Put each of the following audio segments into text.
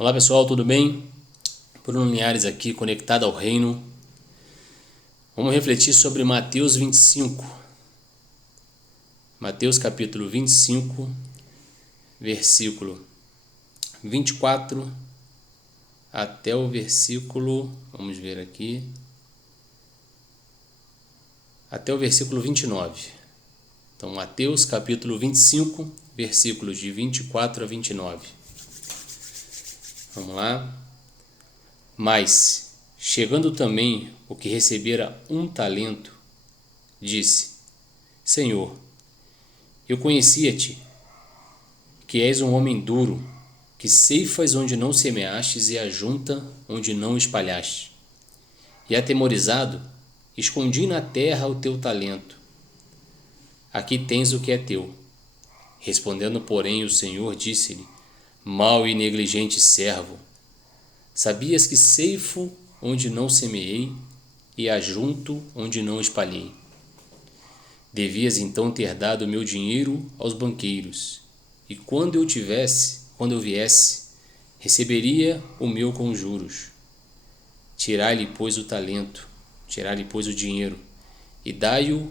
Olá pessoal, tudo bem? Bruno Linhares aqui, conectado ao reino. Vamos refletir sobre Mateus 25. Mateus capítulo 25, versículo 24 até o versículo, vamos ver aqui, até o versículo 29. Então, Mateus capítulo 25, versículos de 24 a 29. Vamos lá. Mas, chegando também o que recebera 1 talento, disse: Senhor, eu conhecia-te, que és um homem duro, que ceifas onde não semeastes e ajunta onde não espalhaste. E atemorizado, escondi na terra o teu talento. Aqui tens o que é teu. Respondendo, porém, o Senhor disse-lhe: Mau e negligente servo, sabias que ceifo onde não semeei e ajunto onde não espalhei? Devias então ter dado o meu dinheiro aos banqueiros, e quando eu viesse, receberia o meu com juros. Tirai-lhe, pois, o dinheiro, e dai-o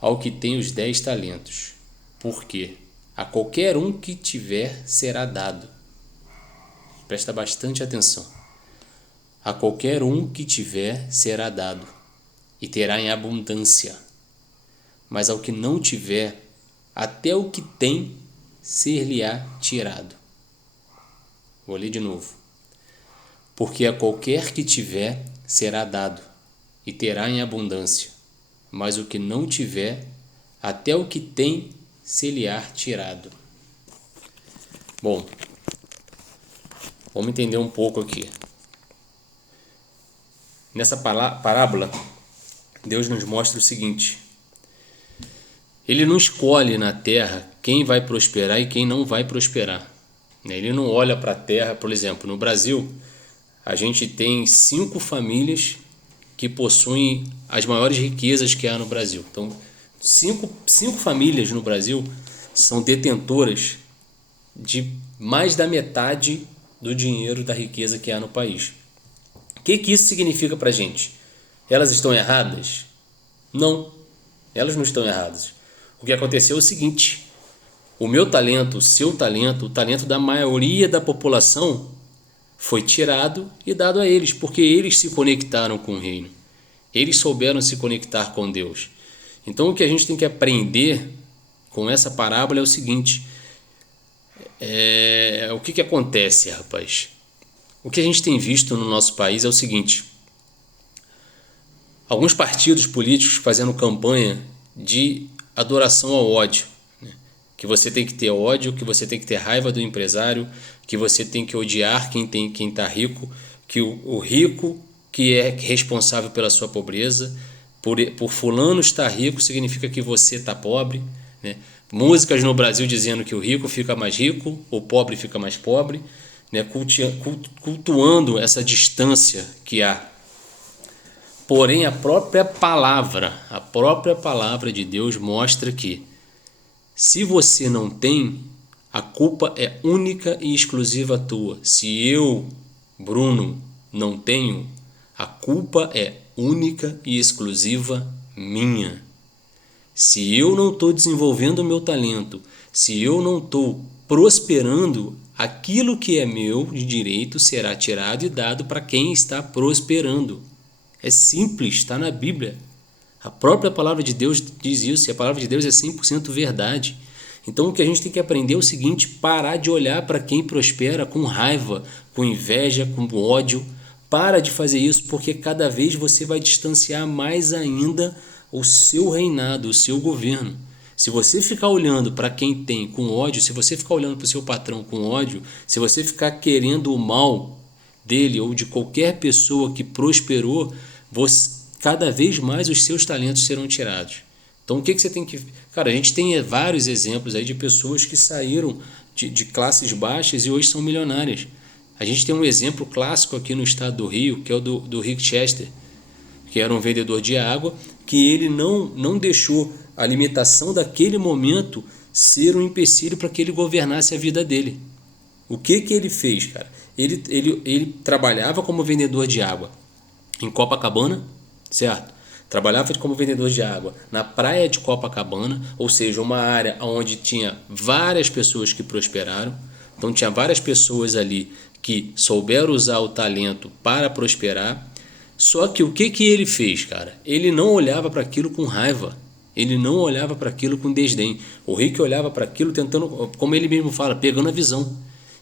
ao que tem os 10 talentos, porque a qualquer um que tiver será dado. Presta bastante atenção. A qualquer um que tiver será dado, e terá em abundância. Mas ao que não tiver, até o que tem ser-lhe-á tirado. Vou ler de novo. Porque a qualquer que tiver será dado, e terá em abundância. Mas o que não tiver, até o que tem ser-lhe-á tirado. Bom, vamos entender um pouco aqui. Nessa parábola, Deus nos mostra o seguinte: Ele não escolhe na terra quem vai prosperar e quem não vai prosperar. Ele não olha para a terra, por exemplo, no Brasil, a gente tem 5 famílias que possuem as maiores riquezas que há no Brasil. Então, cinco famílias no Brasil são detentoras de mais da metade do dinheiro da riqueza que há no país. O que isso significa para a gente? Elas estão erradas? Não, elas não estão erradas. O que aconteceu é o seguinte: o meu talento, o seu talento, o talento da maioria da população foi tirado e dado a eles, porque eles se conectaram com o reino. Eles souberam se conectar com Deus. Então o que a gente tem que aprender com essa parábola é o seguinte: o que acontece, rapaz? O que a gente tem visto no nosso país é o seguinte: alguns partidos políticos fazendo campanha de adoração ao ódio, né? Que você tem que ter ódio, que você tem que ter raiva do empresário, que você tem que odiar quem está rico, que o rico que é responsável pela sua pobreza, por fulano estar rico significa que você está pobre, né? Músicas no Brasil dizendo que o rico fica mais rico, o pobre fica mais pobre, né? Cultuando essa distância que há. Porém, a própria palavra de Deus mostra que se você não tem, a culpa é única e exclusiva tua. Se eu, Bruno, não tenho, a culpa é única e exclusiva minha. Se eu não estou desenvolvendo o meu talento, se eu não estou prosperando, aquilo que é meu de direito será tirado e dado para quem está prosperando. É simples, está na Bíblia. A própria palavra de Deus diz isso, e a palavra de Deus é 100% verdade. Então o que a gente tem que aprender é o seguinte: parar de olhar para quem prospera com raiva, com inveja, com ódio. Para de fazer isso, porque cada vez você vai distanciar mais ainda o seu reinado, o seu governo. Se você ficar olhando para quem tem com ódio, se você ficar olhando para o seu patrão com ódio, se você ficar querendo o mal dele ou de qualquer pessoa que prosperou, cada vez mais os seus talentos serão tirados. Então o que você tem que... Cara, a gente tem vários exemplos aí de pessoas que saíram de classes baixas e hoje são milionárias. A gente tem um exemplo clássico aqui no estado do Rio, que é o do Rick Chester, que era um vendedor de água, que ele não deixou a limitação daquele momento ser um empecilho para que ele governasse a vida dele. O que ele fez, cara? Ele trabalhava como vendedor de água em Copacabana, certo? Trabalhava como vendedor de água na praia de Copacabana, ou seja, uma área onde tinha várias pessoas que prosperaram. Então tinha várias pessoas ali que souberam usar o talento para prosperar. Só que o que ele fez, cara? Ele não olhava para aquilo com raiva. Ele não olhava para aquilo com desdém. O Rick olhava para aquilo tentando, como ele mesmo fala, pegando a visão.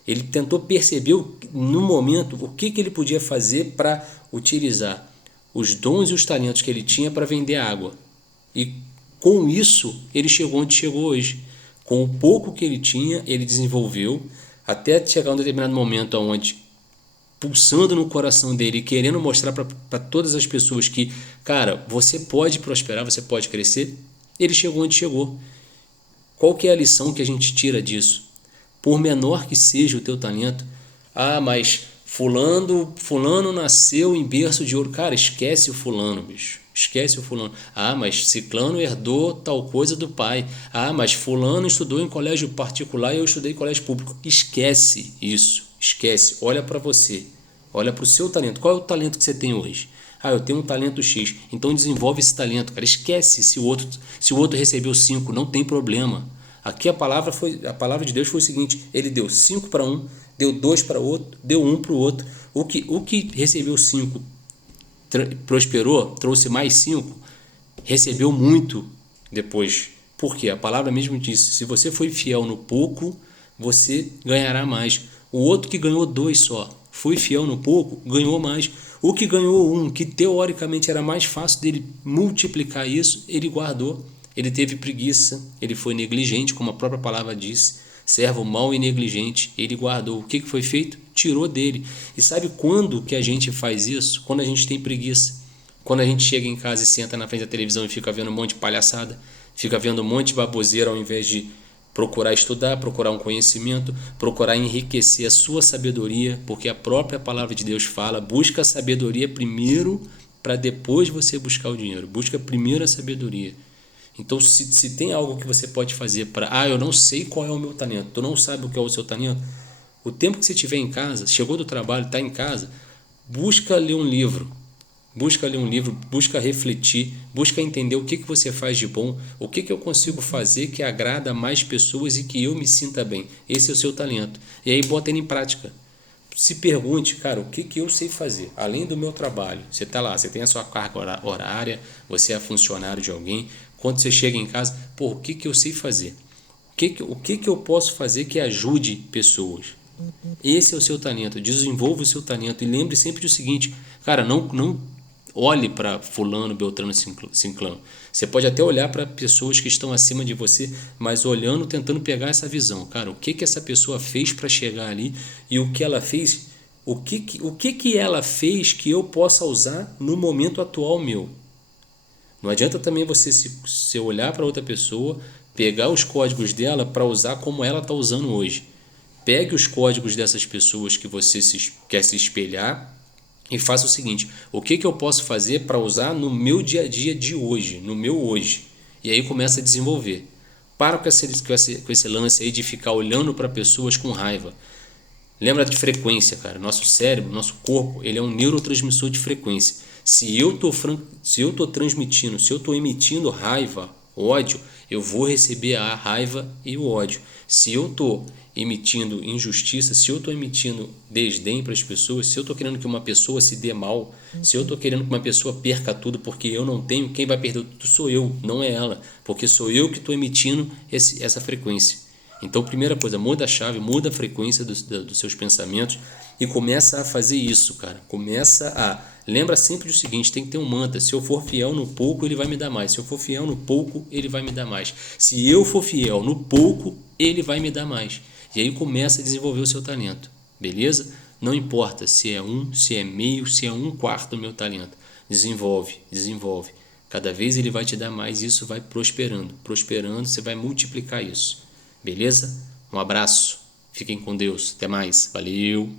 Ele tentou perceber no momento o que ele podia fazer para utilizar os dons e os talentos que ele tinha para vender água. E com isso ele chegou onde chegou hoje. Com o pouco que ele tinha, ele desenvolveu até chegar a um determinado momento onde, pulsando no coração dele, querendo mostrar para todas as pessoas que, cara, você pode prosperar, você pode crescer, ele chegou onde chegou. Qual que é a lição que a gente tira disso? Por menor que seja o teu talento, mas fulano nasceu em berço de ouro. Cara, esquece o fulano, bicho. Esquece o fulano. Mas ciclano herdou tal coisa do pai. Mas fulano estudou em colégio particular e eu estudei em colégio público. Esquece isso. Esquece. Olha para você. Olha para o seu talento. Qual é o talento que você tem hoje? Eu tenho um talento X. Então desenvolve esse talento, cara. Esquece se o outro recebeu 5, não tem problema. Aqui a palavra de Deus foi o seguinte: ele deu 5 para um, deu 2 para outro, deu 1 para o outro. O que recebeu 5 prosperou, trouxe mais 5, recebeu muito depois. Por quê? A palavra mesmo disse: se você foi fiel no pouco, você ganhará mais. O outro que ganhou 2 só, foi fiel no pouco, ganhou mais. O que ganhou 1, que teoricamente era mais fácil dele multiplicar isso, ele guardou. Ele teve preguiça, ele foi negligente, como a própria palavra diz, servo mau e negligente, ele guardou. O que foi feito? Tirou dele. E sabe quando que a gente faz isso? Quando a gente tem preguiça. Quando a gente chega em casa e senta na frente da televisão e fica vendo um monte de palhaçada, fica vendo um monte de baboseira ao invés de procurar estudar, procurar um conhecimento, procurar enriquecer a sua sabedoria, porque a própria palavra de Deus fala: busca a sabedoria primeiro para depois você buscar o dinheiro. Busca primeiro a sabedoria. Então, se tem algo que você pode fazer para... eu não sei qual é o meu talento. Tu não sabe o que é o seu talento? O tempo que você estiver em casa, chegou do trabalho, está em casa, busca ler um livro. Busca refletir, busca entender o que você faz de bom, o que eu consigo fazer que agrada a mais pessoas e que eu me sinta bem. Esse é o seu talento. E aí bota ele em prática. Se pergunte, cara, o que eu sei fazer? Além do meu trabalho, você está lá, você tem a sua carga horária, você é funcionário de alguém. Quando você chega em casa, o que eu sei fazer? O que eu posso fazer que ajude pessoas? Esse é o seu talento. Desenvolva o seu talento. E lembre sempre do seguinte, cara, não olhe para fulano, beltrano, ciclano. Você pode até olhar para pessoas que estão acima de você, mas olhando, tentando pegar essa visão. Cara, o que essa pessoa fez para chegar ali e o que ela fez, o que ela fez que eu possa usar no momento atual meu. Não adianta também você se olhar para outra pessoa, pegar os códigos dela para usar como ela está usando hoje. Pegue os códigos dessas pessoas que você quer se espelhar e faça o seguinte: o que eu posso fazer para usar no meu dia a dia de hoje, no meu hoje? E aí começa a desenvolver. Para com esse lance aí de ficar olhando para pessoas com raiva. Lembra de frequência, cara. Nosso cérebro, nosso corpo, ele é um neurotransmissor de frequência. Se eu tô transmitindo, se eu tô emitindo raiva, ódio, eu vou receber a raiva e o ódio. Se eu tô emitindo injustiça, se eu tô emitindo desdém para as pessoas, se eu tô querendo que uma pessoa se dê mal, se eu tô querendo que uma pessoa perca tudo porque eu não tenho, quem vai perder tudo sou eu, não é ela, porque sou eu que estou emitindo essa frequência. Então, primeira coisa, muda a chave, muda a frequência dos seus pensamentos e começa a fazer isso, cara. Lembra sempre do seguinte, tem que ter um mantra: se eu for fiel no pouco, ele vai me dar mais. Se eu for fiel no pouco, ele vai me dar mais. Se eu for fiel no pouco, ele vai me dar mais. E aí começa a desenvolver o seu talento, beleza? Não importa se é se é meio, se é 1/4 do meu talento. Desenvolve. Cada vez ele vai te dar mais e isso vai prosperando. Prosperando, você vai multiplicar isso. Beleza? Um abraço. Fiquem com Deus. Até mais. Valeu.